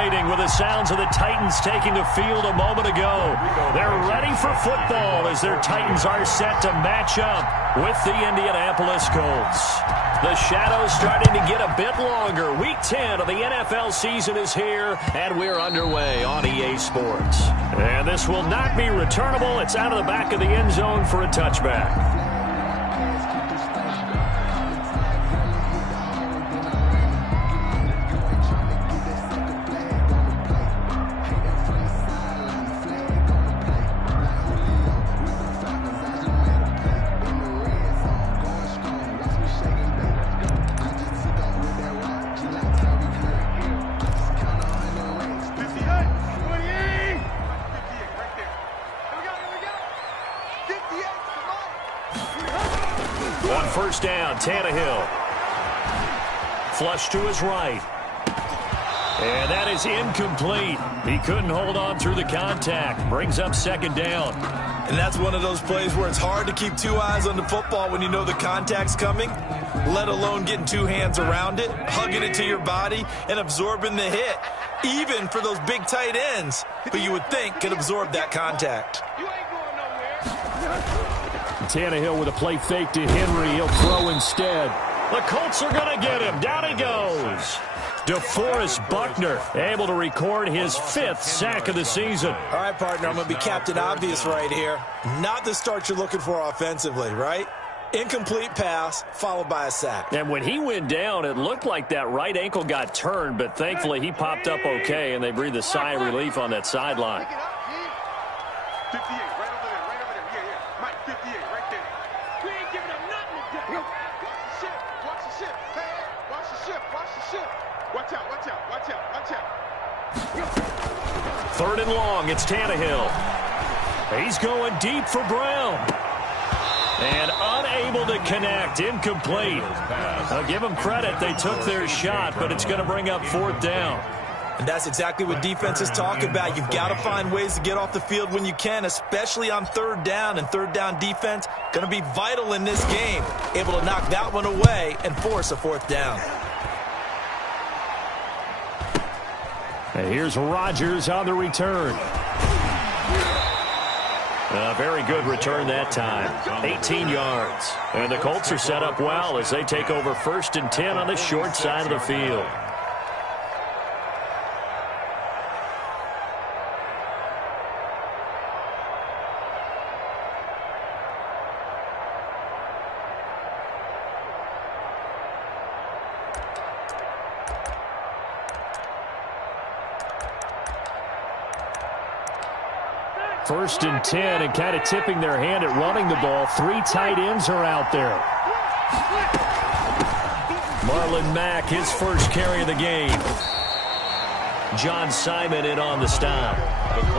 celebrating with the sounds of the Titans taking the field a moment ago. They're ready for football as their Titans are set to match up with the Indianapolis Colts. The shadow's starting to get a bit longer. Week 10 of the NFL season is here, and we're underway on EA Sports. And this will not be returnable. It's out of the back of the end zone for a touchback. On first down, Tannehill. Flush to his right. And that is incomplete. He couldn't hold on through the contact. Brings up second down. And that's one of those plays where it's hard to keep two eyes on the football when you know the contact's coming, let alone getting two hands around it, hugging it to your body, and absorbing the hit, even for those big tight ends who you would think could absorb that contact. Tannehill with a play fake to Henry. He'll throw instead. The Colts are going to get him. Down he goes. DeForest Buckner able to record his 5th sack of the season. All right, partner, I'm going to be Captain Obvious right here. Not the start you're looking for offensively, right? Incomplete pass followed by a sack. And when he went down, it looked like that right ankle got turned, but thankfully he popped up okay, and they breathed a sigh of relief on that sideline. 58, right over there, right over there. Yeah. Mike, 58, right there. We ain't giving him nothing today. Watch the ship, watch the ship. Hey, watch the ship, watch the ship. Watch out, watch out, watch out, watch out. 3rd and long, it's Tannehill. He's going deep for Brown. And unable to connect, incomplete. I'll give them credit, they took their shot, but it's going to bring up 4th down. And that's exactly what defenses talk about. You've got to find ways to get off the field when you can, especially on 3rd down. And 3rd down defense going to be vital in this game. Able to knock that one away and force a 4th down. And here's Rodgers on the return. A very good return that time. 18 yards. And the Colts are set up well as they take over 1st and 10 on the short side of the field. First and 10, and kind of tipping their hand at running the ball. 3 tight ends are out there. Marlon Mack, his first carry of the game. John Simon in on the stop.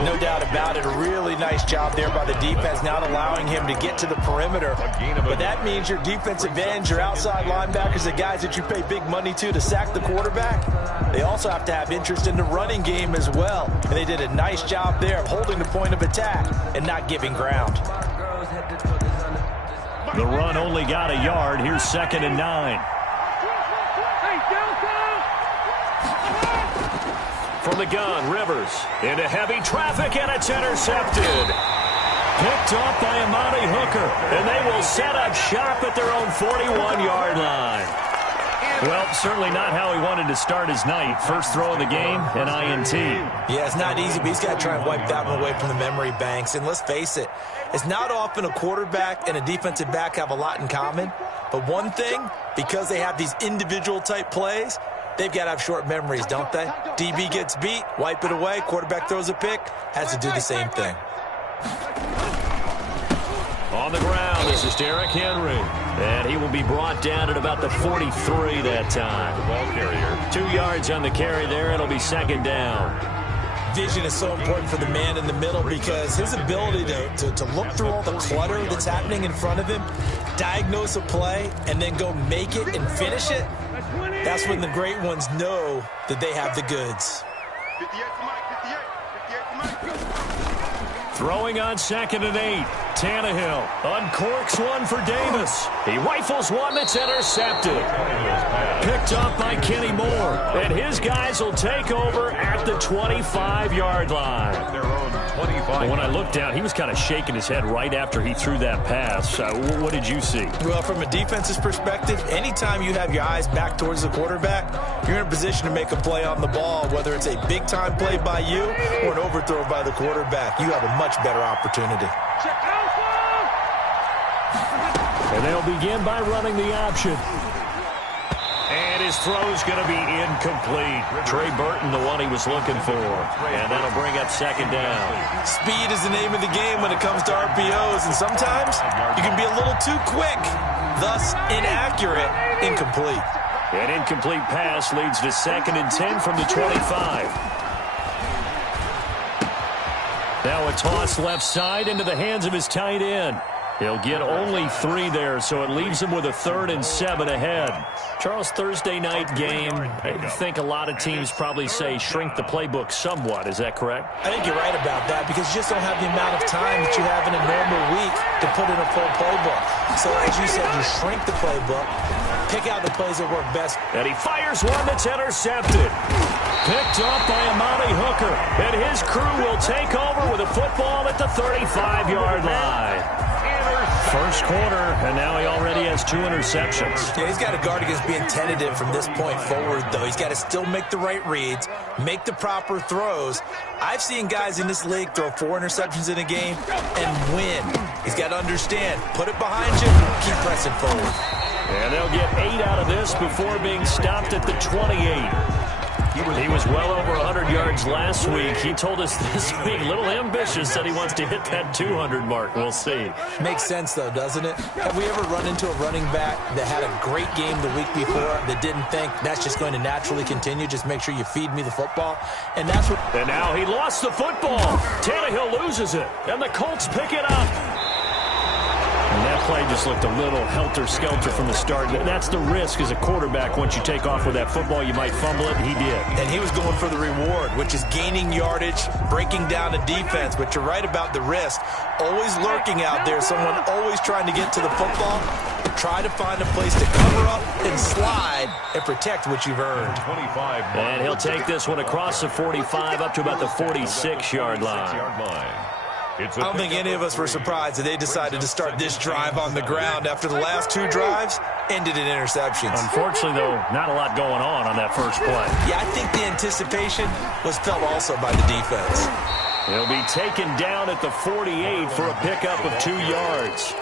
No doubt about it. A really nice job there by the defense, not allowing him to get to the perimeter. But that means your defensive ends, your outside linebackers, the guys that you pay big money to sack the quarterback, they also have to have interest in the running game as well. And they did a nice job there of holding the point of attack and not giving ground. The run only got a yard. Here's 2nd and 9. From the gun, Rivers into heavy traffic, and it's intercepted. Picked off by Amani Hooker, and they will set up shop at their own 41-yard line. Well, certainly not how he wanted to start his night. First throw of the game, an INT. Yeah, it's not easy, but he's got to try and wipe that one away from the memory banks. And let's face it, it's not often a quarterback and a defensive back have a lot in common. But one thing, because they have these individual type plays, they've got to have short memories, don't they? DB gets beat, wipe it away, quarterback throws a pick, has to do the same thing. On the ground, this is Derrick Henry. And he will be brought down at about the 43 that time. The ball carrier. 2 yards on the carry there. It'll be 2nd down. Vision is so important for the man in the middle because his ability to look through all the clutter that's happening in front of him, diagnose a play, and then go make it and finish it, that's when the great ones know that they have the goods. 58 to Mike, 58 to Mike. Throwing on 2nd and 8. Tannehill uncorks one for Davis. He rifles one that's intercepted. Picked up by Kenny Moore. And his guys will take over at the 25-yard line. When I looked down, he was kind of shaking his head right after he threw that pass. What did you see? Well, from a defense's perspective, anytime you have your eyes back towards the quarterback, you're in a position to make a play on the ball, whether it's a big-time play by you or an overthrow by the quarterback. You have a much better opportunity. And they'll begin by running the option. And his throw's going to be incomplete. Trey Burton, the one he was looking for. And that'll bring up second down. Speed is the name of the game when it comes to RPOs, and sometimes you can be a little too quick, thus inaccurate, incomplete. An incomplete pass leads to 2nd and 10 from the 25. Now a toss left side into the hands of his tight end. He'll get only 3 there, so it leaves him with a 3rd and 7 ahead. Charles, Thursday night game, I think a lot of teams probably say shrink the playbook somewhat. Is that correct? I think you're right about that because you just don't have the amount of time that you have in a normal week to put in a full playbook. So as you said, you shrink the playbook, pick out the plays that work best. And he fires one that's intercepted. Picked up by Amani Hooker. And his crew will take over with a football at the 35-yard line. First quarter, and now he already has 2 interceptions. Yeah, he's got to guard against being tentative from this point forward, though. He's got to still make the right reads, make the proper throws. I've seen guys in this league throw 4 interceptions in a game and win. He's got to understand, put it behind you, keep pressing forward. And they'll get 8 out of this before being stopped at the 28. He was well over 100 yards last week. He told us this week, a little ambitious, said he wants to hit that 200 mark. We'll see. Makes sense, though, doesn't it? Have we ever run into a running back that had a great game the week before that didn't think that's just going to naturally continue? Just make sure you feed me the football. And that's what... And now he lost the football. Tannehill loses it, and the Colts pick it up. And that play just looked a little helter-skelter from the start. That's the risk as a quarterback. Once you take off with that football, you might fumble it, and he did. And he was going for the reward, which is gaining yardage, breaking down a defense. But you're right about the risk. Always lurking out there, someone always trying to get to the football. Try to find a place to cover up and slide and protect what you've earned. And he'll take this one across the 45 up to about the 46-yard line. I don't think any of us were surprised that they decided to start this drive on the ground after the last 2 drives ended in interceptions. Unfortunately, though, not a lot going on that first play. Yeah, I think the anticipation was felt also by the defense. He'll be taken down at the 48 for a pickup of 2 yards.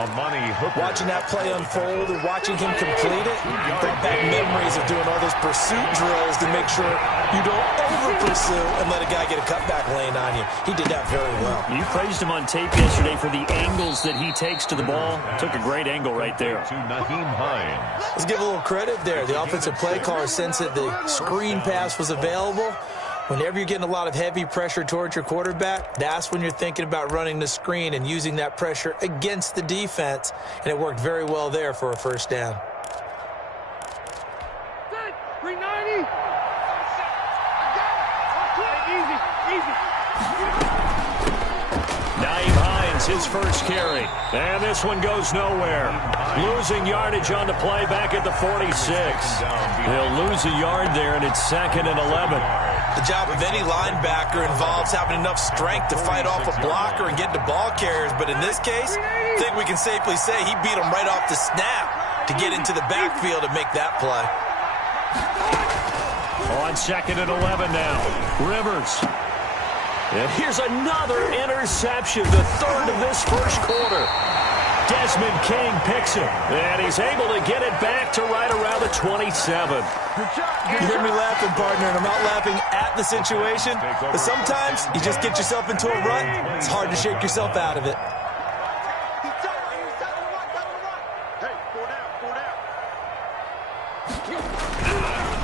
Watching that play unfold and watching him complete it brought back memories of doing all those pursuit drills to make sure you don't over-pursue and let a guy get a cutback lane on you. He did that very well. You praised him on tape yesterday for the angles that he takes to the ball. Took a great angle right there. Let's give a little credit there. The offensive play caller sensed that the screen pass was available. Whenever you're getting a lot of heavy pressure towards your quarterback, that's when you're thinking about running the screen and using that pressure against the defense. And it worked very well there for a first down. 390. Naeem Hines, his first carry. And this one goes nowhere. Losing yardage on the play back at the 46. They'll lose a yard there, and it's 2nd and 11. The job of any linebacker involves having enough strength to fight off a blocker and get to ball carriers. But in this case, I think we can safely say he beat him right off the snap to get into the backfield and make that play. On 2nd and 11 now. Rivers. And here's another interception, the 3rd of this first quarter. Desmond King picks it, and he's able to get it back to right around the 27. You hear me laughing, partner, and I'm not laughing at the situation, but sometimes you just get yourself into a rut. It's hard to shake yourself out of it.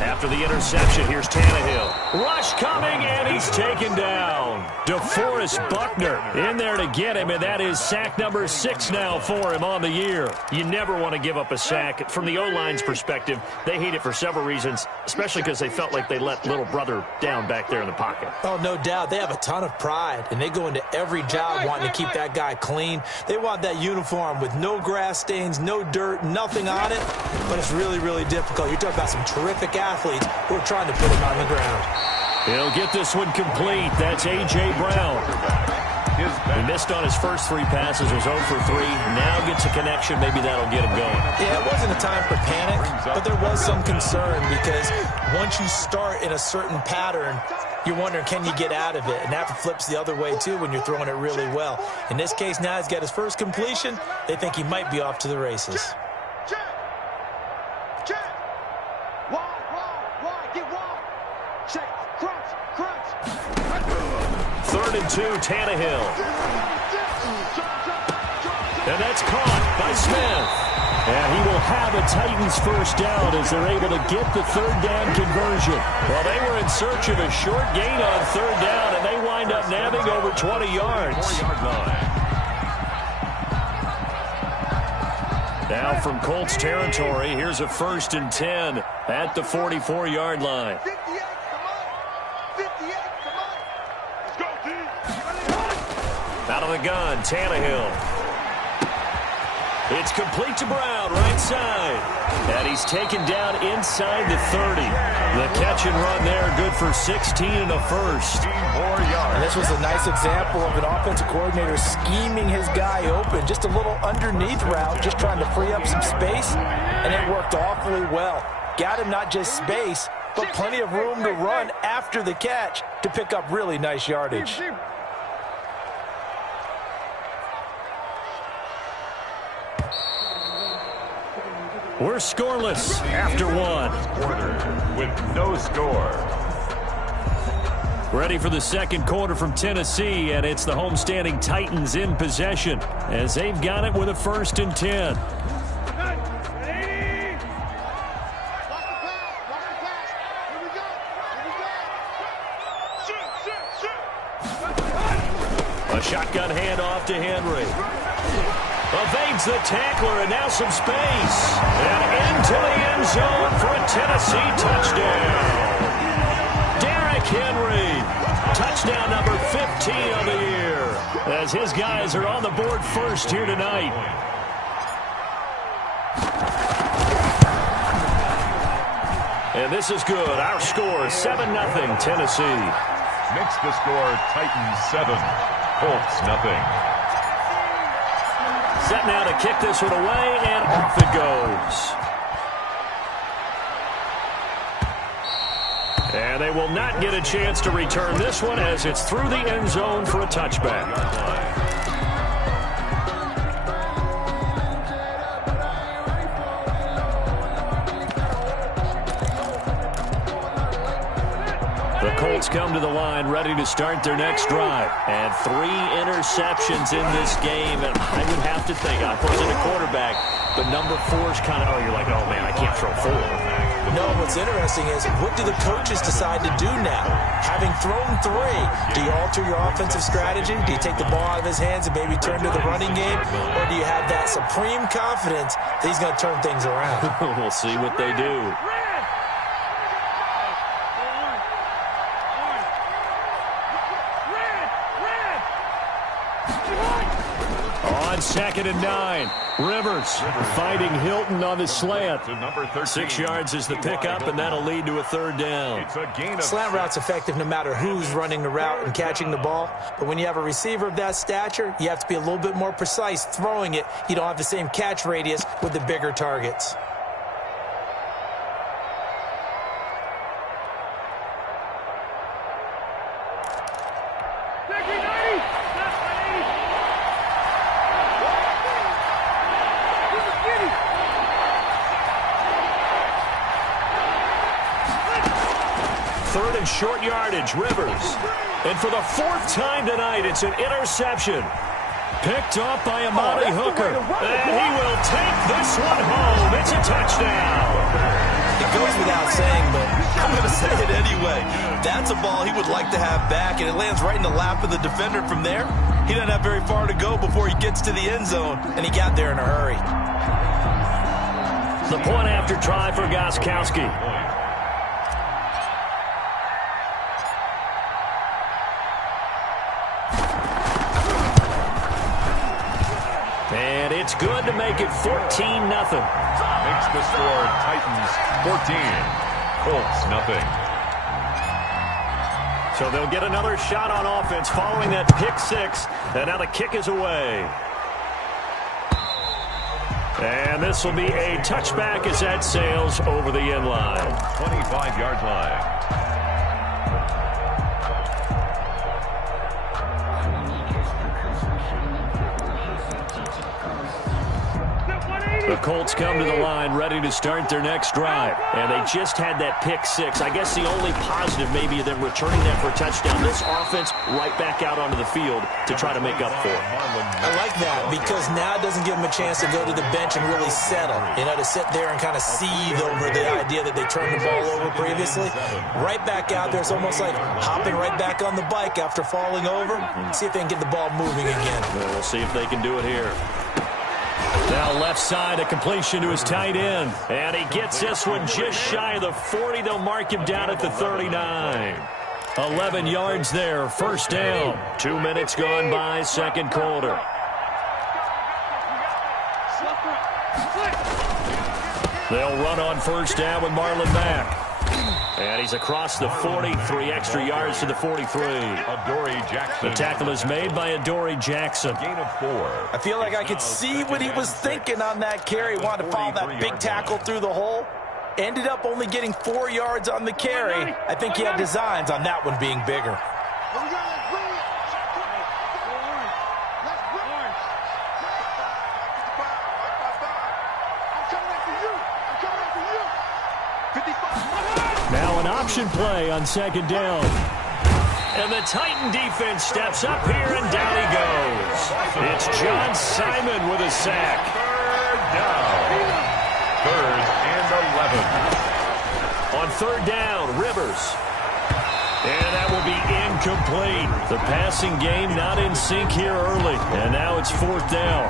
After the interception, here's Tannehill. Rushed coming, and he's taken down. DeForest Buckner in there to get him, and that is sack number 6 now for him on the year. You never want to give up a sack. From the O-line's perspective, they hate it for several reasons, especially because they felt like they let little brother down back there in the pocket. Oh, no doubt. They have a ton of pride, and they go into every job wanting to keep that guy clean. They want that uniform with no grass stains, no dirt, nothing on it, but it's really, really difficult. You're talking about some terrific athletes who are trying to put him on the ground. He'll get this one complete. That's A.J. Brown. He missed on his first 3 passes, was 0 for 3. Now gets a connection. Maybe that'll get him going. Yeah, it wasn't a time for panic, but there was some concern because once you start in a certain pattern, you're wondering, can you get out of it? And that flips the other way, too, when you're throwing it really well. In this case, now he's got his first completion. They think he might be off to the races. Third and 2, Tannehill. And that's caught by Smith. And he will have a Titans first down as they're able to get the third down conversion. Well, they were in search of a short gain on third down, and they wind up nabbing over 20 yards. Now from Colts territory, here's a 1st and 10 at the 44-yard line. Out of the gun, Tannehill. It's complete to Brown, right side. And he's taken down inside the 30. The catch and run there, good for 16 and a first. And this was a nice example of an offensive coordinator scheming his guy open. Just a little underneath route, just trying to free up some space. And it worked awfully well. Got him not just space, but plenty of room to run after the catch to pick up really nice yardage. We're scoreless after 1. Quarter with no score. Ready for the second quarter from Tennessee, and it's the homestanding Titans in possession as they've got it with a 1st and 10. A shotgun handoff to Henry. Evades the tackler, and now some space. And into the end zone for a Tennessee touchdown. Derrick Henry, touchdown number 15 of the year, as his guys are on the board first here tonight. And this is good. Our score, 7-0 Tennessee. Makes the score Titans 7, Colts 0. Set now to kick this one away, and off it goes. And they will not get a chance to return this one as it's through the end zone for a touchback. The Colts come to the line ready to start their next drive. And 3 interceptions in this game. And I would have to think, I wasn't a quarterback, but number 4 is kind of, oh, you're like, oh, man, I can't throw 4. No, what's interesting is, what do the coaches decide to do now? Having thrown 3, do you alter your offensive strategy? Do you take the ball out of his hands and maybe turn to the running game? Or do you have that supreme confidence that he's going to turn things around? We'll see what they do. On 2nd and 9, Rivers fighting Hilton on the slant. 6 yards is the pickup, and that'll lead to a 3rd down. Slant route's effective no matter who's running the route and catching the ball. But when you have a receiver of that stature, you have to be a little bit more precise throwing it. You don't have the same catch radius with the bigger targets. Third and short yardage, Rivers. And for the 4th time tonight, it's an interception. Picked up by Amari Hooker. And he will take this one home. It's a touchdown. The goes without saying, but I'm going to say it anyway. That's a ball he would like to have back, and it lands right in the lap of the defender from there. He doesn't have very far to go before he gets to the end zone, and he got there in a hurry. The point after try for Gostkowski. And it's good to make it 14-0. Makes the score Titans 14, Colts nothing. So they'll get another shot on offense following that pick six. And now the kick is away. And this will be a touchback as that sails over the end line. 25-yard line. The Colts come to the line ready to start their next drive. And they just had that pick six. I guess the only positive maybe of them returning that for a touchdown. This offense right back out onto the field to try to make up for it. I like that because now it doesn't give them a chance to go to the bench and really settle. You know, to sit there and kind of seethe over the idea that they turned the ball over previously. Right back out there. It's almost like hopping right back on the bike after falling over. See if they can get the ball moving again. We'll see if they can do it here. Now left side, a completion to his tight end. And he gets this one just shy of the 40. They'll mark him down at the 39. 11 yards there, first down. 2 minutes gone by, second quarter. They'll run on first down with Marlon Mack. And he's across the 40, 3 extra yards to the 43. Adoree Jackson. The tackle is made by Adoree Jackson. Gain of 4. I feel like I could see what he was thinking on that carry. Wanted to follow that big tackle through the hole. Ended up only getting 4 yards on the carry. I think he had designs on that one being bigger. Now an option play on second down. And the Titan defense steps up here, and down he goes. It's John Simon with a sack. Third down. 3rd and 11. On third down, Rivers. And that will be incomplete. The passing game not in sync here early. And now it's 4th down.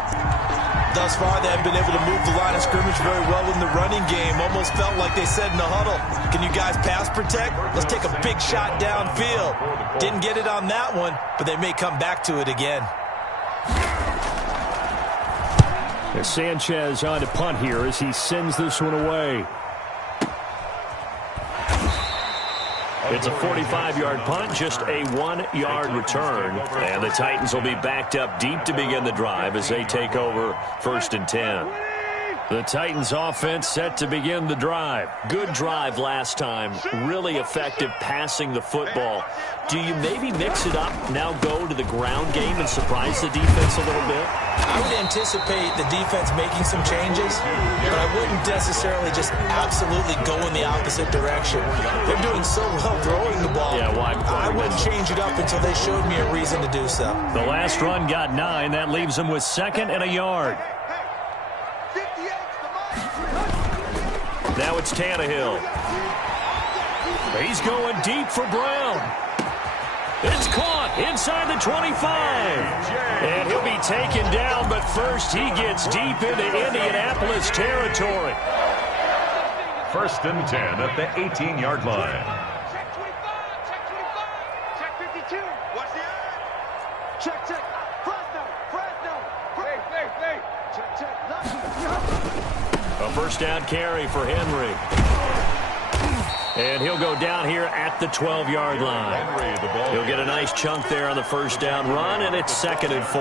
Thus far, they have been able to move the line of scrimmage very well in the running game. Almost felt like they said in the huddle, can you guys pass protect? Let's take a big shot downfield. Didn't get it on that one, but they may come back to it again. As Sanchez on to punt here as he sends this one away. It's a 45-yard punt, just a 1-yard return. And the Titans will be backed up deep to begin the drive as they take over 1st and 10. The Titans offense set to begin the drive. Good drive last time. Really effective passing the football. Do you maybe mix it up, now go to the ground game and surprise the defense a little bit? I would anticipate the defense making some changes, but I wouldn't necessarily just absolutely go in the opposite direction. They're doing so well throwing the ball. Yeah, why? I wouldn't change it up until they showed me a reason to do so. The last run got 9. That leaves them with 2nd and a yard. Now it's Tannehill. He's going deep for Brown. It's caught inside the 25. And he'll be taken down, but first he gets deep into Indianapolis territory. 1st and 10 at the 18-yard line. Check 25, check 25, check 52. Watch the eye. Check. Fresno. Hey. Check. A first down carry for Henry. And he'll go down here at the 12-yard line. He'll get a nice chunk there on the first down run, and it's 2nd and 4.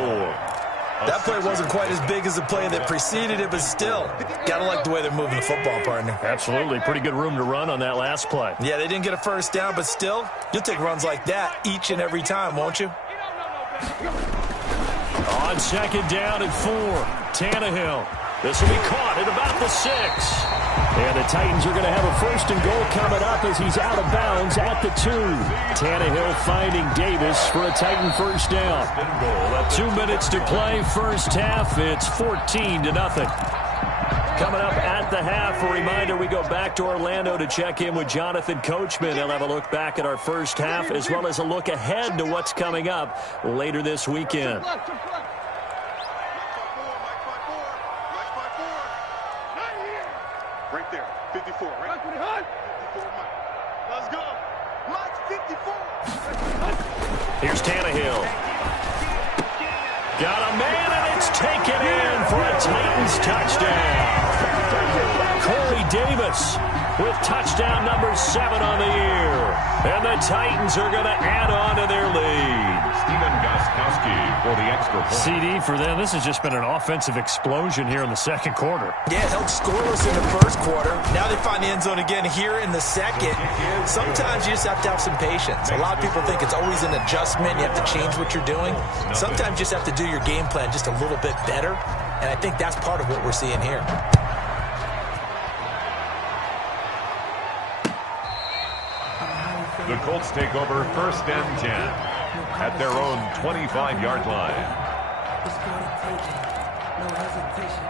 That play wasn't quite as big as the play that preceded it, but still, gotta like the way they're moving the football, partner. Absolutely. Pretty good room to run on that last play. Yeah, they didn't get a first down, but still, you'll take runs like that each and every time, won't you? On 2nd down and 4, Tannehill. This will be caught at about the 6. And the Titans are going to have a 1st and goal coming up as he's out of bounds at the 2. Tannehill finding Davis for a Titan first down. 2 minutes to play, first half. It's 14-0. Coming up at the half, a reminder, we go back to Orlando to check in with Jonathan Coachman. He'll have a look back at our first half as well as a look ahead to what's coming up later this weekend. Right there, 54. Right? 54, Mike. Let's go. Mike's 54. Here's Tannehill. Got a man, and it's taken in for a Titans touchdown. Corey Davis with touchdown number 7 on the year. And the Titans are going to add on to their lead. Steven Gostkowski for the extra point. CD for them. This has just been an offensive explosion here in the second quarter. Yeah, held scoreless in the first quarter. Now they find the end zone again here in the second. Sometimes you just have to have some patience. A lot of people think it's always an adjustment. You have to change what you're doing. Sometimes you just have to do your game plan just a little bit better. And I think that's part of what we're seeing here. The Colts take over 1st and 10 at their own 25-yard line. No hesitation.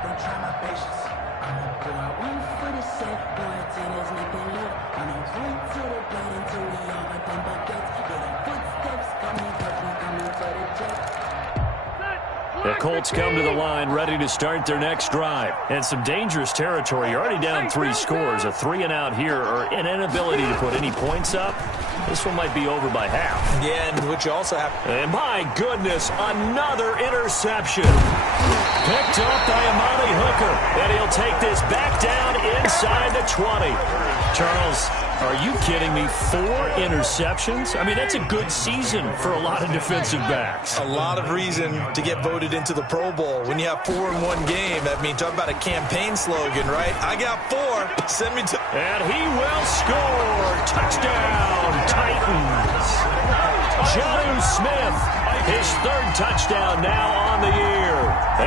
Don't try my patience. I'm gonna go out 147, boy, till there's nothing left. I'm gonna point to the blood until we all got them buckets. Yeah, the footsteps coming, cause we coming for the jet. The Colts come to the line ready to start their next drive. And some dangerous territory. You're already down 3 scores. A 3-and-out here or an inability to put any points up. This one might be over by half. Yeah, and what you also have... And my goodness, another interception. Picked up by Amani Hooker. And he'll take this back down inside the 20. Charles, are you kidding me? 4 interceptions? I mean, that's a good season for a lot of defensive backs. A lot of reason to get voted into the Pro Bowl. When you have 4 in one game, I mean, talk about a campaign slogan, right? I got 4. Send me to... And he will score. Touchdown, Titans. Jonnu Smith, his 3rd touchdown now on the year.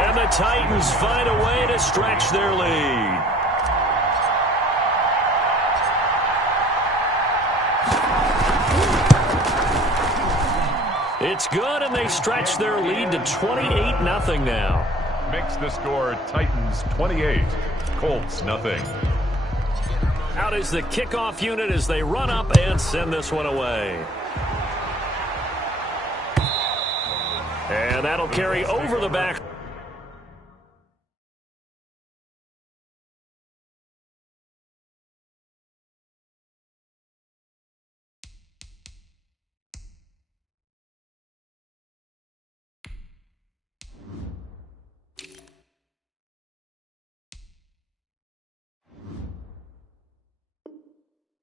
And the Titans find a way to stretch their lead. It's good, and they stretch their lead to 28-0 now. Makes the score Titans 28, Colts nothing. Out is the kickoff unit as they run up and send this one away. And that'll carry over the back.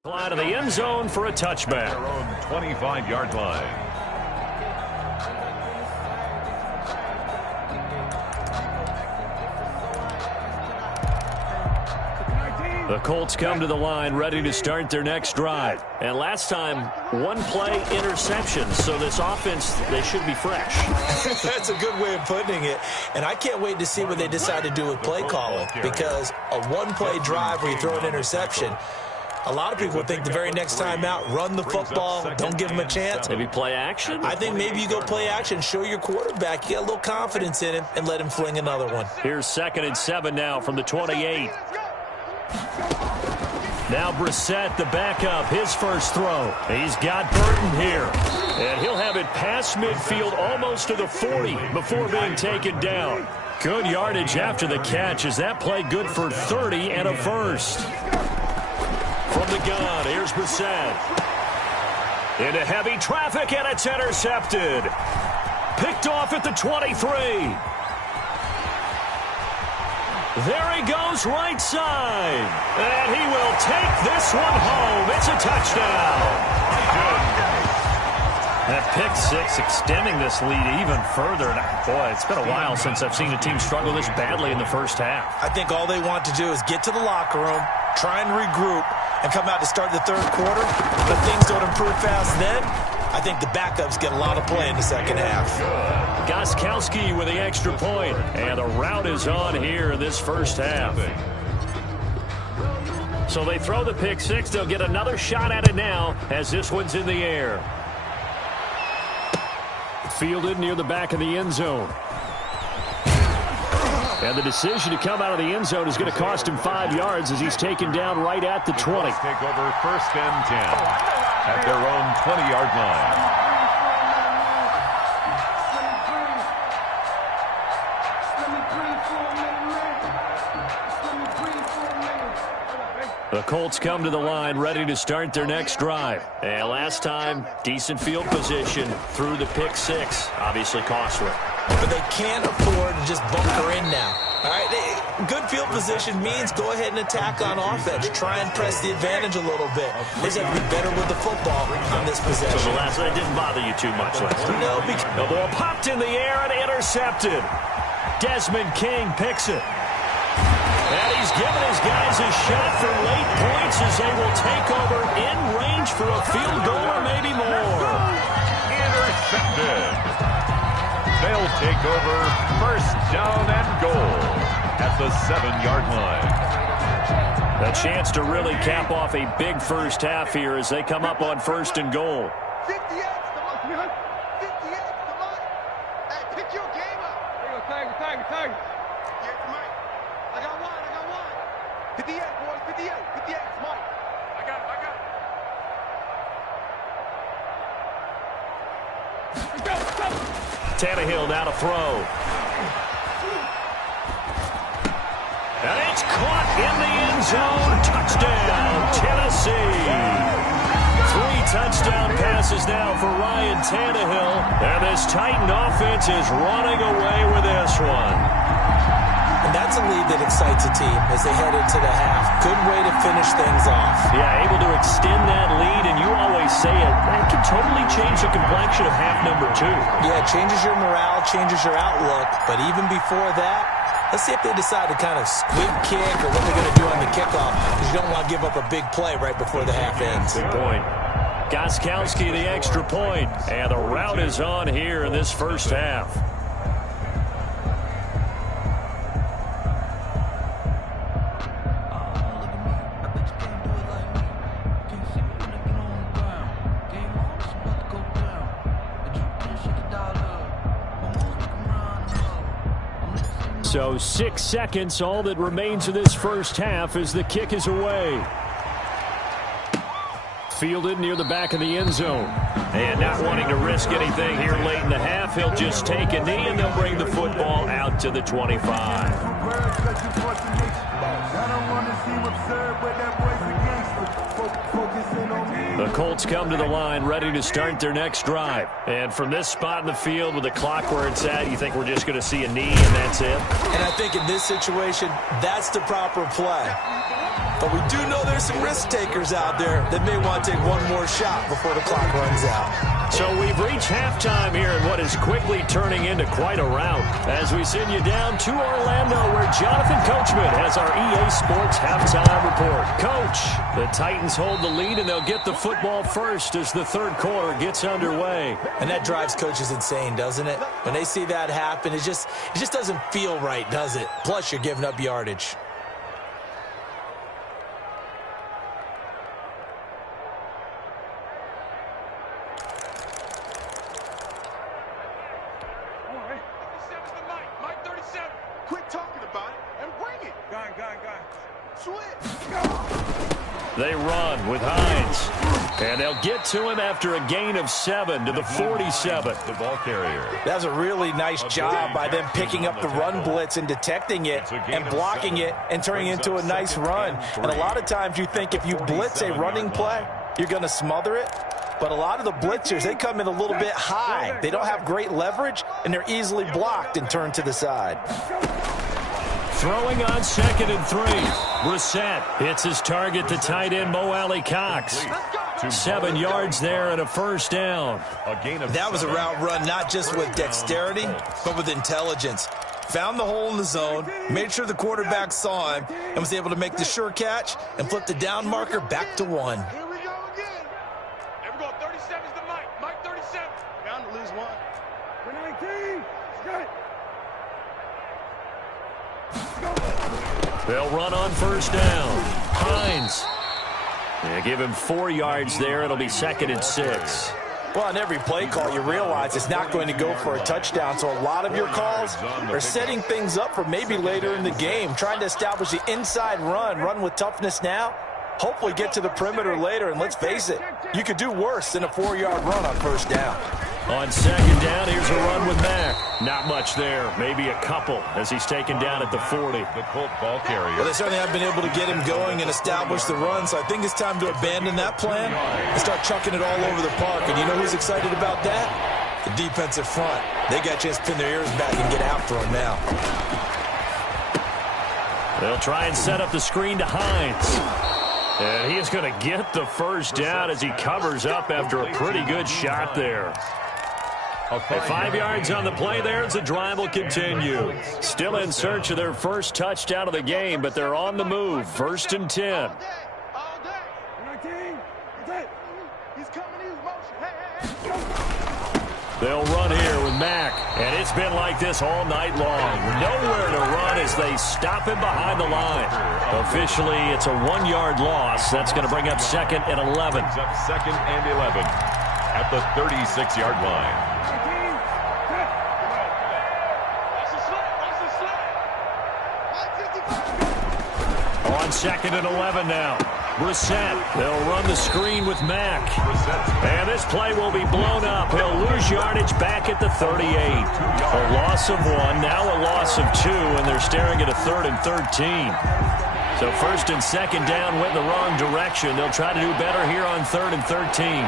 Out of the end zone for a touchback. Their own 25-yard line. The Colts come to the line ready to start their next drive. And last time, 1-play interception. So this offense, they should be fresh. That's a good way of putting it. And I can't wait to see what they decide to do with play calling. Because a 1-play drive where you throw an interception, a lot of people would think the very next time out, run the football, don't give him a chance. Maybe play action? I think maybe you go play action, show your quarterback, you get a little confidence in him, and let him fling another one. Here's 2nd and 7 now from the 28. Now Brissett, the backup, his first throw. He's got Burton here. And he'll have it past midfield almost to the 40 before being taken down. Good yardage after the catch. Is that play good for 30 and a first? From the gun, here's Brissett. Into heavy traffic, and it's intercepted. Picked off at the 23. There he goes right side. And he will take this one home. It's a touchdown. That pick 6 extending this lead even further. And boy, it's been a while since I've seen a team struggle this badly in the first half. I think all they want to do is get to the locker room, try and regroup, and come out to start the third quarter. But if things don't improve fast then, I think the backups get a lot of play in the second half. Gostkowski with the extra point. And the route is on here in this first half. So they throw the pick 6. They'll get another shot at it now as this one's in the air. Fielded near the back of the end zone. And the decision to come out of the end zone is going to cost him 5 yards as he's taken down right at the 20. Take over 1st and 10 at their own 20-yard line. The Colts come to the line ready to start their next drive. And last time, decent field position through the pick 6. Obviously costly. But they can't afford to just bunker in now. All right, good field position means go ahead and attack on offense. Try and press the advantage a little bit. They just have to be better with the football on this possession. So the last one didn't bother you too much last time. No, because the ball popped in the air and intercepted. Desmond King picks it. And he's given his guys a shot for late points as they will take over in range for a field goal or maybe more. Intercepted. They'll take over 1st down and goal at the 7-yard line. A chance to really cap off a big first half here as they come up on 1st and goal. 58's the money. 58's the money. Hey, pick your game up. There you go, Tiger. Yeah, it's Mike. I got one. 58, boys, 58, it's Mike. I got it. Tannehill now to throw. And it's caught in the end zone. Touchdown, Tennessee. 3 touchdown passes now for Ryan Tannehill. And this Titan offense is running away with this one. and that's a lead that excites a team as they head into the half. Good way to finish things off. Yeah, able to extend that lead, and you always say it, that can totally change the complexion of half number 2. Yeah, it changes your morale, changes your outlook, but even before that, let's see if they decide to kind of squib kick or what they're going to do on the kickoff, because you don't want to give up a big play right before the half ends. Good point. Gostkowski the extra point, and the route is on here in this first half. So 6 seconds, all that remains of this first half as the kick is away. Fielded near the back of the end zone. And not wanting to risk anything here late in the half, he'll just take a knee and they'll bring the football out to the 25. The Colts come to the line ready to start their next drive. And from this spot in the field with the clock where it's at, you think we're just going to see a knee and that's it? And I think in this situation, that's the proper play. But we do know there's some risk takers out there that may want to take one more shot before the clock runs out. So we've reached halftime here in what is quickly turning into quite a rout as we send you down to Orlando where Jonathan Coachman has our EA Sports halftime report. Coach, the Titans hold the lead and they'll get the football first as the third quarter gets underway. And that drives coaches insane, doesn't it? When they see that happen, it just doesn't feel right, does it? Plus, you're giving up yardage. They run with Hines. And they'll get to him after a gain of 7 to the 47. The ball carrier. That was a really nice job by them picking up the run blitz and detecting it and blocking it and turning it into a nice run. And a lot of times you think if you blitz a running play, you're going to smother it. But a lot of the blitzers, they come in a little bit high. They don't have great leverage, and they're easily blocked and turned to the side. Throwing on 2nd and 3. Brissett hits his target to tight end Mo Alley-Cox. 7 yards there and a first down. That was a route run not just with dexterity, but with intelligence. Found the hole in the zone, made sure the quarterback saw him, and was able to make the sure catch and flip the down marker back to 1. Here we go again. Here we go. 37's the Mike. Mike 37. Bound to lose 1. For 19. Straight. They'll run on first down. Hines. They give him 4 yards there. It'll be 2nd and 6. Well, on every play call, you realize it's not going to go for a touchdown. So a lot of your calls are setting things up for maybe later in the game, trying to establish the inside run with toughness now, hopefully get to the perimeter later. And let's face it, you could do worse than a 4-yard run on first down. On second down, here's a run with Mack. Not much there, maybe a couple as he's taken down at the 40. The Colt ball carrier. Well, they certainly have been able to get him going and establish the run, so I think it's time to abandon that plan and start chucking it all over the park. And you know who's excited about that? The defensive front. They got a chance to pin their ears back and get after him now. They'll try and set up the screen to Hines. And he is going to get the first down as he covers up after a pretty good shot there. 5 yards on the play there as the drive will continue. Still in search of their first touchdown of the game, but they're on the move. 1st and 10. They'll run here with Mack, and it's been like this all night long. Nowhere to run as they stop him behind the line. Officially, it's a 1-yard loss. That's going to bring up 2nd and 11. Up 2nd and 11 at the 36-yard line. On 2nd and 11 now. Brissett, they'll run the screen with Mack. And this play will be blown up. He'll lose yardage back at the 38. A loss of 1, now a loss of 2, and they're staring at a 3rd and 13. So 1st and 2nd down went in the wrong direction. They'll try to do better here on 3rd and 13.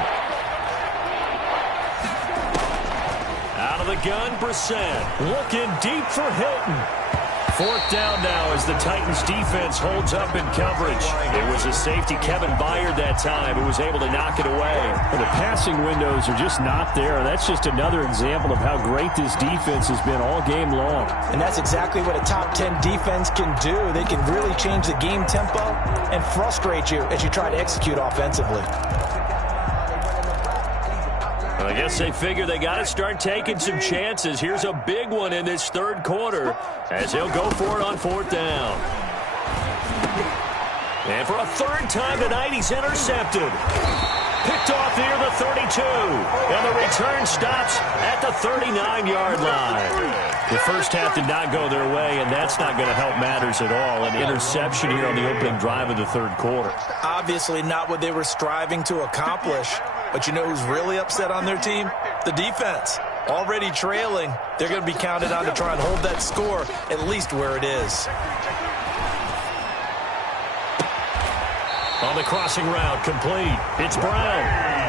Out of the gun, Brissett. Looking deep for Hilton. 4th down now as the Titans defense holds up in coverage. It was a safety, Kevin Byard, that time, who was able to knock it away. The passing windows are just not there. That's just another example of how great this defense has been all game long. And that's exactly what a top 10 defense can do. They can really change the game tempo and frustrate you as you try to execute offensively. I guess they figure they got to start taking some chances. Here's a big one in this 3rd quarter as he'll go for it on 4th down. And for a 3rd time tonight, he's intercepted. Picked off near the 32. And the return stops at the 39-yard line. The first half did not go their way, and that's not going to help matters at all. An interception here on the opening drive of the 3rd quarter. Obviously not what they were striving to accomplish. But you know who's really upset on their team? The defense. Already trailing, they're going to be counted on to try and hold that score at least where it is. On the crossing route, complete. It's Brown.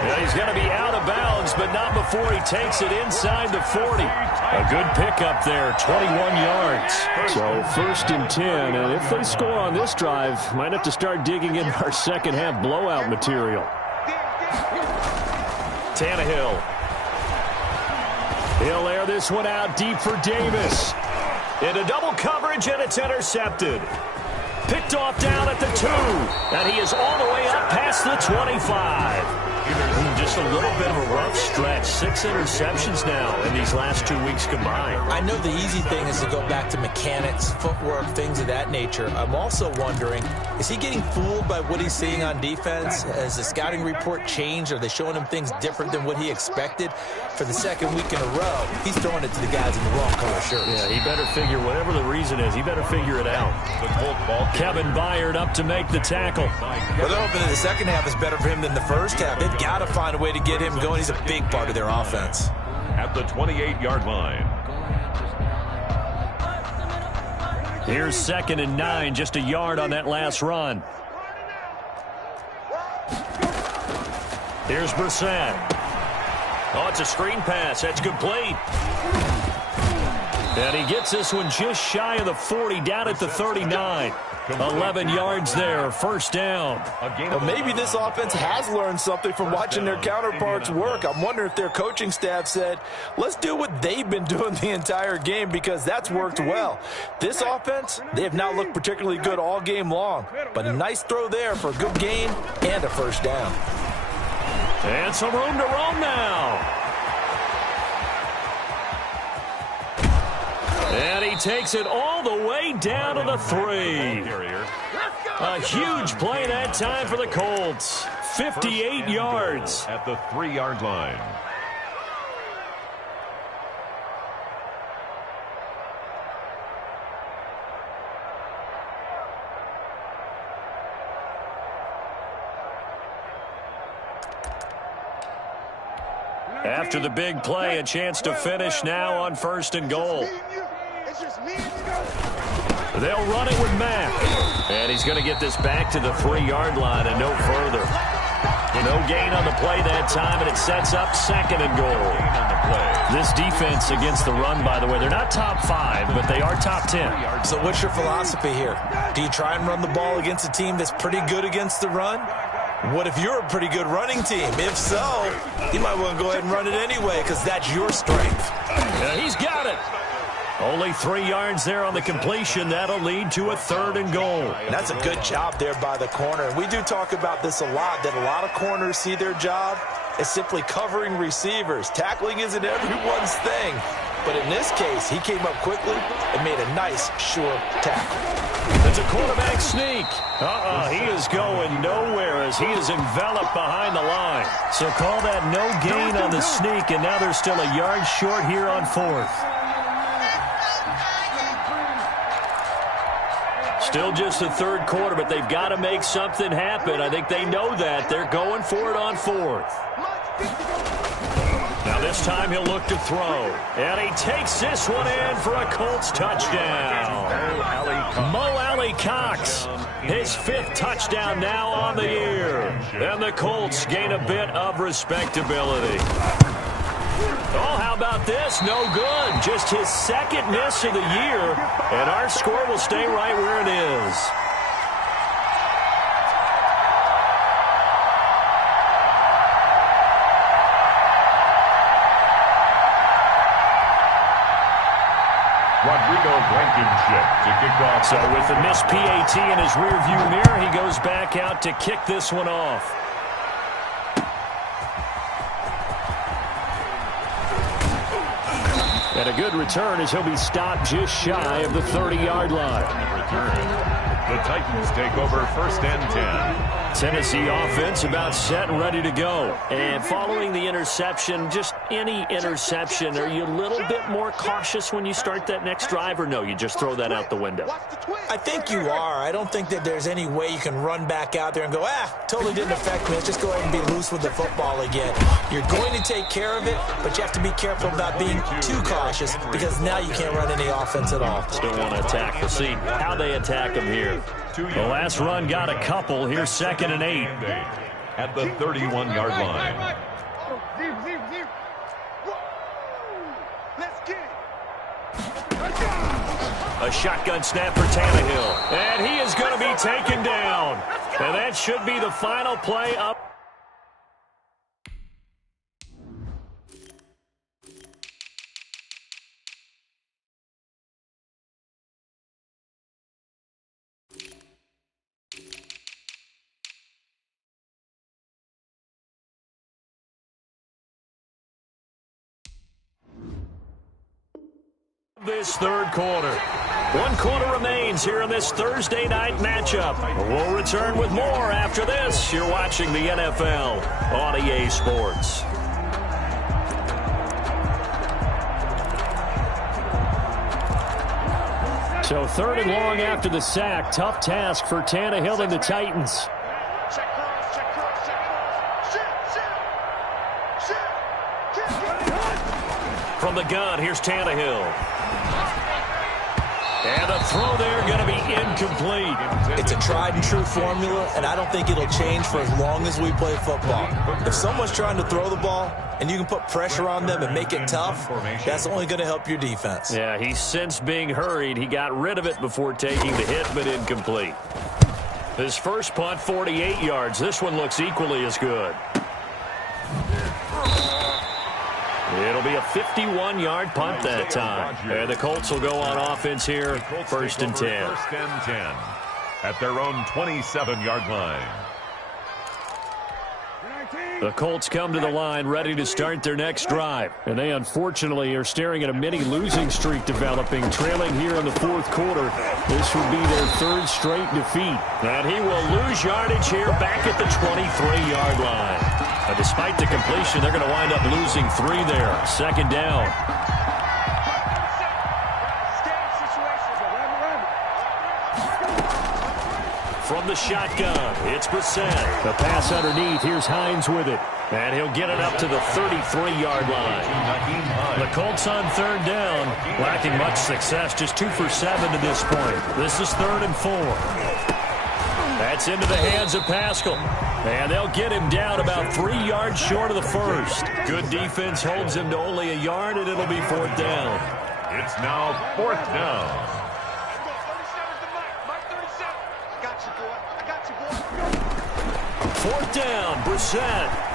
Yeah, he's going to be out of bounds, but not before he takes it inside the 40. A good pickup there, 21 yards. So 1st and 10, and if they score on this drive, might have to start digging in our second half blowout material. Tannehill. He'll air this one out deep for Davis. Into double coverage, and it's intercepted. Picked off down at the 2. And he is all the way up past the 25. Just a little bit of a rough stretch. 6 interceptions now in these last 2 weeks combined. I know the easy thing is to go back to mechanics, footwork, things of that nature. I'm also wondering, is he getting fooled by what he's seeing on defense? Has the scouting report changed? Are they showing him things different than what he expected? For the 2nd week in a row, he's throwing it to the guys in the wrong color shirts. Yeah, he better figure, whatever the reason is, he better figure it out. Kevin Byard up to make the tackle. Well, they're hoping that the second half is better for him than the first half. They've got to find a way to get him going. He's a big part of their offense. At the 28-yard line. Here's 2nd and 9, just a yard on that last run. Here's Brissett. Oh, it's a screen pass. That's complete. And he gets this one just shy of the 40, down at the 39. 11 yards there, 1st down. Well, maybe this offense has learned something from watching their counterparts work. I'm wondering if their coaching staff said, let's do what they've been doing the entire game, because that's worked well. This offense, they have not looked particularly good all game long, but a nice throw there for a good gain and a 1st down. And some room to roam now. And he takes it all the way down to the 3. A huge play that time for the Colts. 58 yards. At the 3-yard line. After the big play, a chance to finish now on 1st and goal. They'll run it with Mack. And he's going to get this back to the 3-yard line and no further. No gain on the play that time, and it sets up 2nd and goal. This defense against the run, by the way, they're not top 5, but they are top 10. So what's your philosophy here? Do you try and run the ball against a team that's pretty good against the run? What if you're a pretty good running team? If so, you might want to go ahead and run it anyway because that's your strength. Yeah, he's got it. Only 3 yards there on the completion. That'll lead to a 3rd and goal. That's a good job there by the corner. We do talk about this a lot, that a lot of corners see their job as simply covering receivers. Tackling isn't everyone's thing. But in this case, he came up quickly and made a nice, sure tackle. It's a quarterback sneak. He is going nowhere as he is enveloped behind the line. So call that no gain on the sneak, and now they're still a yard short here on 4th. Still just the 3rd quarter, but they've got to make something happen. I think they know that. They're going for it on 4th. Now this time he'll look to throw. And he takes this one in for a Colts touchdown. Mo Alley Cox, his 5th touchdown now on the year. And the Colts gain a bit of respectability. Oh, how about this? No good. Just his 2nd miss of the year. And our score will stay right where it is. Rodrigo Blankenship to kick off. So with the missed PAT in his rearview mirror, he goes back out to kick this one off. And a good return as he'll be stopped just shy of the 30-yard line. The Titans take over 1st and 10. Tennessee offense about set and ready to go. And following the interception, just any interception, are you a little bit more cautious when you start that next drive, or no, you just throw that out the window? I think you are. I don't think that there's any way you can run back out there and go, totally didn't affect me. Let's just go ahead and be loose with the football again. You're going to take care of it, but you have to be careful about being too cautious because now you can't run any offense at all. Still want to attack. We'll see how they attack him here. The last run got a couple. Here's 2nd and 8. At the 31-yard line. Let's get it. A shotgun snap for Tannehill. And he is going to be taken down. And that should be the final play up. This 3rd quarter. 1 quarter remains here in this Thursday night matchup. We'll return with more after this. You're watching the NFL on EA Sports. So 3rd and long after the sack. Tough task for Tannehill and the Titans. From the gun, here's Tannehill. And the throw there going to be incomplete. It's a tried and true formula, and I don't think it'll change for as long as we play football. If someone's trying to throw the ball and you can put pressure on them and make it tough, that's only going to help your defense. Yeah, he's since being hurried. He got rid of it before taking the hit, but incomplete. His first punt, 48 yards. This one looks equally as good. It'll be a 51-yard punt that time. And the Colts will go on offense here, 1st and 10. 1st and 10 at their own 27-yard line. The Colts come to the line ready to start their next drive. And they unfortunately are staring at a mini losing streak developing, trailing here in the 4th quarter. This would be their 3rd straight defeat. And he will lose yardage here back at the 23-yard line. But despite the completion, they're going to wind up losing 3 there. 2nd down. From the shotgun, it's Brissett. The pass underneath. Here's Hines with it. And he'll get it up to the 33-yard line. The Colts on third down, lacking much success, just 2 for 7 to this point. This is 3rd and 4. That's into the hands of Pascal. And they'll get him down about 3 yards short of the first. Good defense holds him to only a yard, and it'll be 4th down. It's now 4th down. Fourth down, Brissett.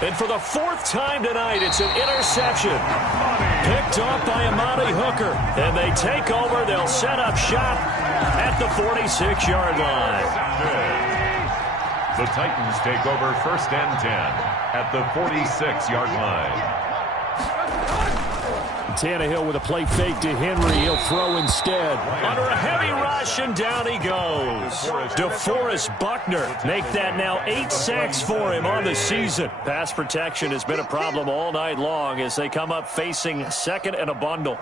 And for the 4th time tonight, it's an interception. Picked off by Amani Hooker. And they take over. They'll set up shop at the 46-yard line. The Titans take over 1st and 10 at the 46-yard line. Tannehill with a play fake to Henry. He'll throw instead. Under a heavy rush, and down he goes. DeForest Buckner make that now 8 sacks for him on the season. Pass protection has been a problem all night long as they come up facing 2nd and a bundle.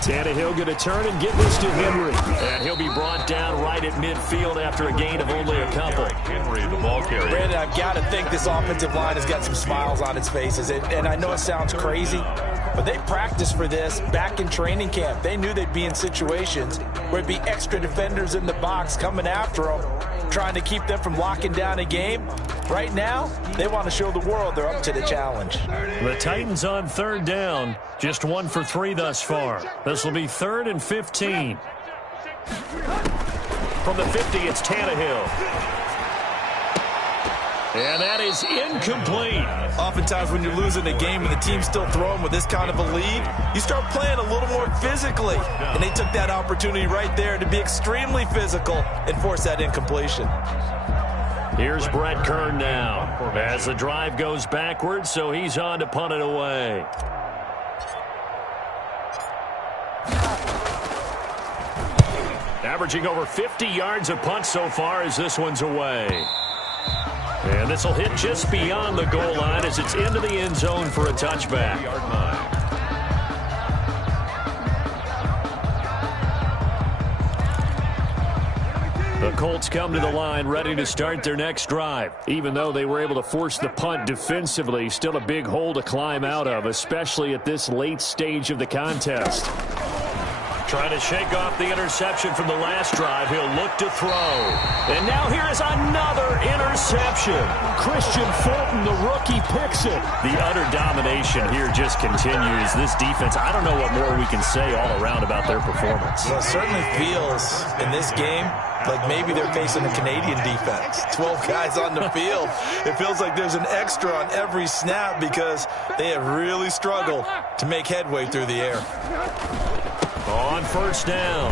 Tannehill going to turn and give this to Henry. And he'll be brought down right at midfield after a gain of only a couple. Henry, the ball carrier. Brandon, I've got to think this offensive line has got some smiles on its faces. And I know it sounds crazy, but they practiced for this back in training camp. They knew they'd be in situations where it'd be extra defenders in the box coming after them, trying to keep them from locking down a game. Right now, they want to show the world they're up to the challenge. The Titans on third down, just 1 for 3 thus far. This will be 3rd and 15. From the 50, it's Tannehill. And that is incomplete. Oftentimes when you're losing a game and the team's still throwing with this kind of a lead, you start playing a little more physically. And they took that opportunity right there to be extremely physical and force that incompletion. Here's Brett Kern now as the drive goes backwards, so he's on to punt it away. Averaging over 50 yards a punt so far as this one's away. And this will hit just beyond the goal line as it's into the end zone for a touchback. The Colts come to the line ready to start their next drive. Even though they were able to force the punt defensively, still a big hole to climb out of, especially at this late stage of the contest. Trying to shake off the interception from the last drive. He'll look to throw. And now here is another interception. Christian Fulton, the rookie, picks it. The utter domination here just continues. This defense, I don't know what more we can say all around about their performance. Well, it certainly feels in this game like maybe they're facing a Canadian defense. 12 guys on the field. It feels like there's an extra on every snap because they have really struggled to make headway through the air. On first down,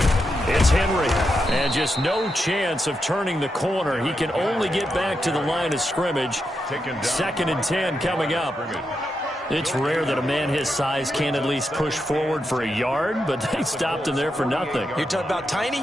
it's Henry. And just no chance of turning the corner. He can only get back to the line of scrimmage. 2nd and 10 coming up. It's rare that a man his size can't at least push forward for a yard, but they stopped him there for nothing. You're talking about tiny?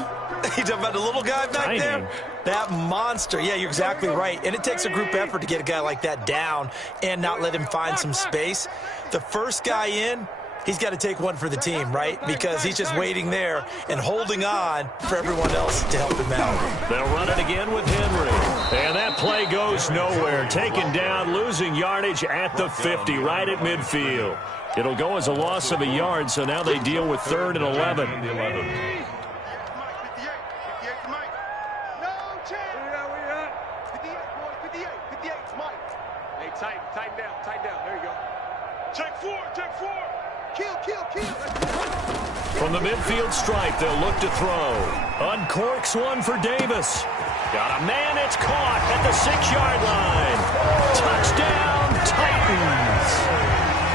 You're talking about the little guy back there? That monster. Yeah, you're exactly right. And it takes a group effort to get a guy like that down and not let him find some space. The first guy in, he's got to take one for the team, right? Because he's just waiting there and holding on for everyone else to help him out. They'll run it again with Henry. And that play goes nowhere. Taken down, losing yardage at the 50, right at midfield. It'll go as a loss of a yard, so now they deal with 3rd and 11. From the midfield stripe, they'll look to throw. Uncorks one for Davis. Got a man, it's caught at the 6-yard line. Touchdown, Titans.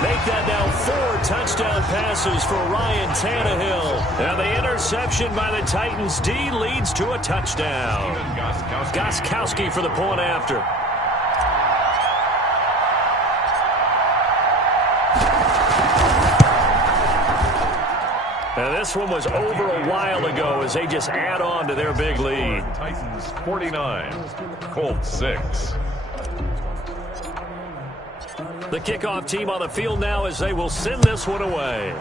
Make that now 4 touchdown passes for Ryan Tannehill. And the interception by the Titans D leads to a touchdown. Gostkowski for the point after. And this one was over a while ago as they just add on to their big lead. Titans 49, Colts 6. The kickoff team on the field now as they will send this one away.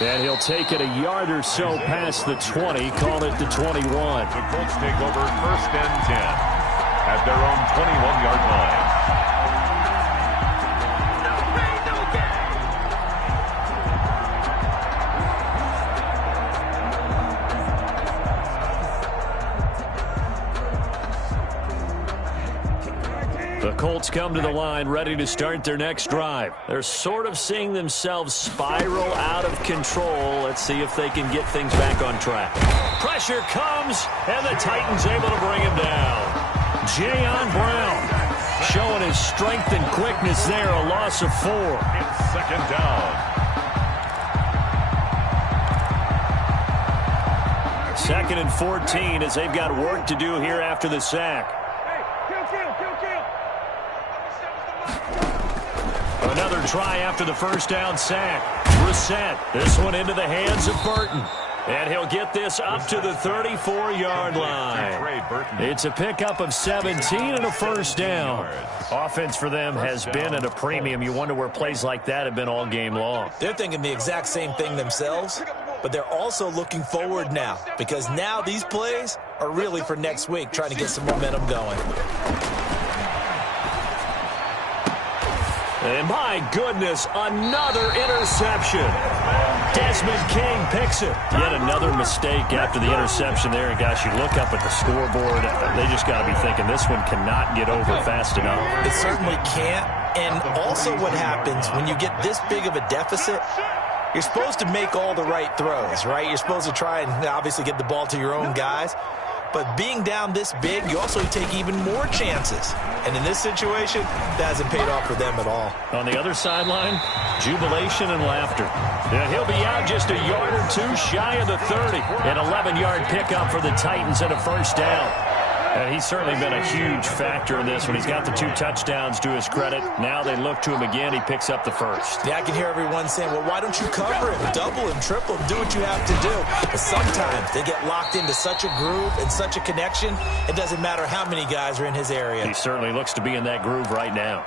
And he'll take it a yard or so past the 20, call it the 21. The Colts take over 1st and 10 at their own 21-yard line. The Colts come to the line ready to start their next drive. They're sort of seeing themselves spiral out of control. Let's see if they can get things back on track. Pressure comes, and the Titans able to bring him down. Jayon Brown showing his strength and quickness there, a loss of 4. It's 2nd down. 2nd and 14 as they've got work to do here after the sack. Another try after the first down sack. Brissett, this one into the hands of Burton. And he'll get this up to the 34-yard line. It's a pickup of 17 and a first down. Offense for them has been at a premium. You wonder where plays like that have been all game long. They're thinking the exact same thing themselves, but they're also looking forward now because now these plays are really for next week, trying to get some momentum going. And my goodness, another interception. Desmond King picks it. Yet another mistake after the interception there. And gosh, you look up at the scoreboard, they just got to be thinking this one cannot get over fast enough. It certainly can't. And also what happens when you get this big of a deficit, you're supposed to make all the right throws, right? You're supposed to try and obviously get the ball to your own guys. But being down this big, you also take even more chances. And in this situation, that hasn't paid off for them at all. On the other sideline, jubilation and laughter. Yeah, he'll be out just a yard or two shy of the 30. An 11-yard pickup for the Titans and a first down. And he's certainly been a huge factor in this one. He's got the 2 touchdowns to his credit. Now they look to him again. He picks up the first. Yeah, I can hear everyone saying, well, why don't you cover him, double him, triple him, do what you have to do. But sometimes they get locked into such a groove and such a connection, it doesn't matter how many guys are in his area. He certainly looks to be in that groove right now.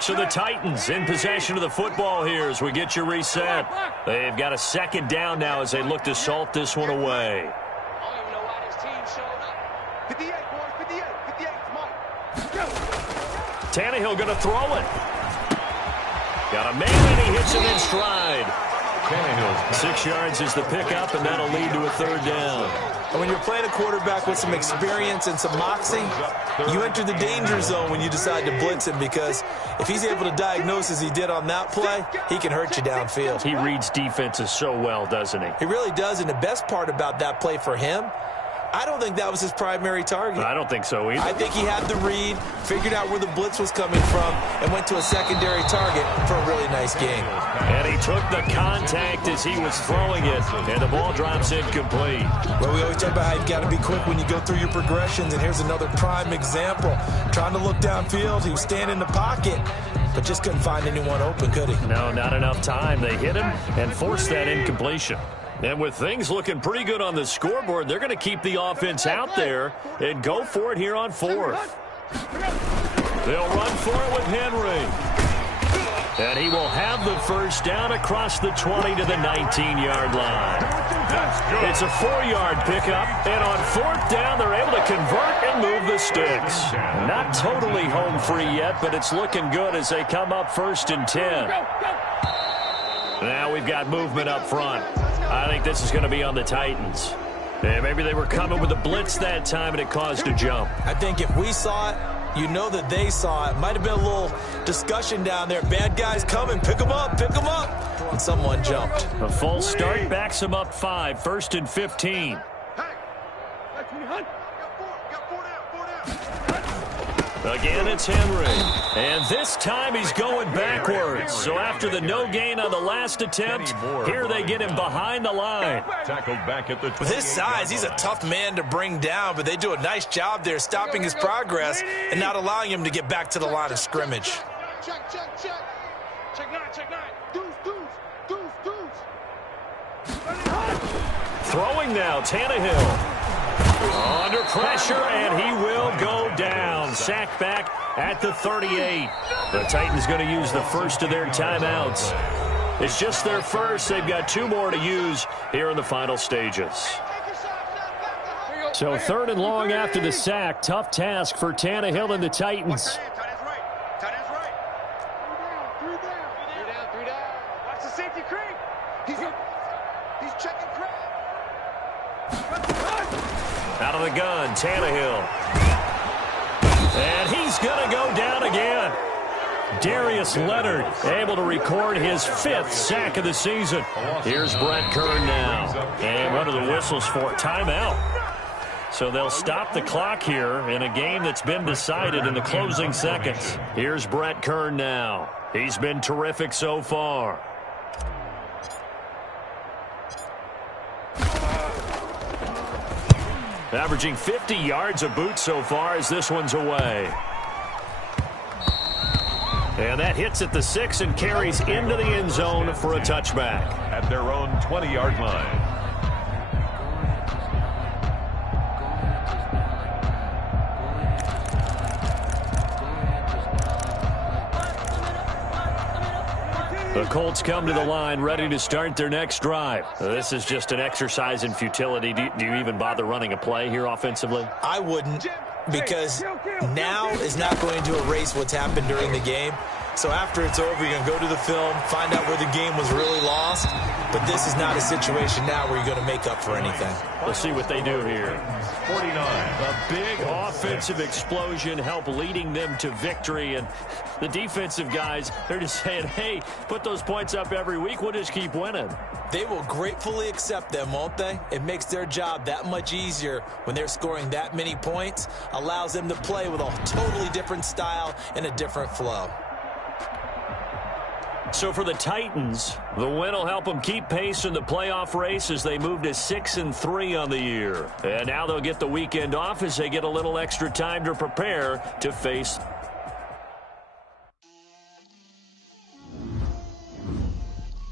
So the Titans in possession of the football here as we get you reset. They've got a 2nd down now as they look to salt this one away. 58, boys, 58, 58, come on. Tannehill going to throw it. Got a man and he hits him in stride. 6 yards is the pickup, and that'll lead to a 3rd down. And when you're playing a quarterback with some experience and some moxie, you enter the danger zone when you decide to blitz him, because if he's able to diagnose as he did on that play, he can hurt you downfield. He reads defenses so well, doesn't he? He really does, and the best part about that play for him, I don't think that was his primary target. I don't think so either. I think he had the read, figured out where the blitz was coming from, and went to a secondary target for a really nice game. And he took the contact as he was throwing it, and the ball drops incomplete. Well, we always talk about how you've got to be quick when you go through your progressions, and here's another prime example. Trying to look downfield, he was standing in the pocket, but just couldn't find anyone open, could he? No, not enough time. They hit him and forced that incompletion. And with things looking pretty good on the scoreboard, they're going to keep the offense out there and go for it here on 4th. They'll run for it with Henry. And he will have the first down across the 20 to the 19-yard line. It's a 4-yard pickup, and on 4th down, they're able to convert and move the sticks. Not totally home free yet, but it's looking good as they come up 1st and 10. Now we've got movement up front. I think this is going to be on the Titans. And maybe they were coming with a blitz that time, and it caused a jump. I think if we saw it, you know that they saw it. Might have been a little discussion down there. Bad guys coming. Pick them up. Pick them up. And someone jumped. A false start backs them up 5. 1st and 15. Again, it's Henry. And this time he's going backwards. So after the no gain on the last attempt, here they get him behind the line. Tackled back at the With his size, he's a tough man to bring down, but they do a nice job there stopping his progress and not allowing him to get back to the line of scrimmage. Check, check, check. Check 9, check 9. Deuce. Throwing now, Tannehill. Under pressure, and he will go down. Sacked back at the 38. The Titans going to use the first of their timeouts. It's just their first. They've got 2 more to use here in the final stages. So 3rd and long after the sack. Tough task for Tannehill and the Titans. Watch the safety creep. He's checking crap. Out of the gun, Tannehill. And he's going to go down again. Darius Leonard able to record his 5th sack of the season. Here's Brett Kern now. And what are the whistles for? Timeout. So they'll stop the clock here in a game that's been decided in the closing seconds. Here's Brett Kern now. He's been terrific so far. Averaging 50 yards a boot so far as this one's away. And that hits at the 6 and carries into the end zone for a touchback. At their own 20-yard line. The Colts come to the line ready to start their next drive. This is just an exercise in futility. Do you even bother running a play here offensively? I wouldn't, because now is not going to erase what's happened during the game. So after it's over, you're going to go to the film, find out where the game was really lost. But this is not a situation now where you're going to make up for anything. We'll see what they do here. 49. A big offensive explosion help leading them to victory. And the defensive guys, they're just saying, hey, put those points up every week. We'll just keep winning. They will gratefully accept them, won't they? It makes their job that much easier when they're scoring that many points. Allows them to play with a totally different style and a different flow. So for the Titans, the win will help them keep pace in the playoff race as they move to 6-3 on the year. And now they'll get the weekend off as they get a little extra time to prepare to face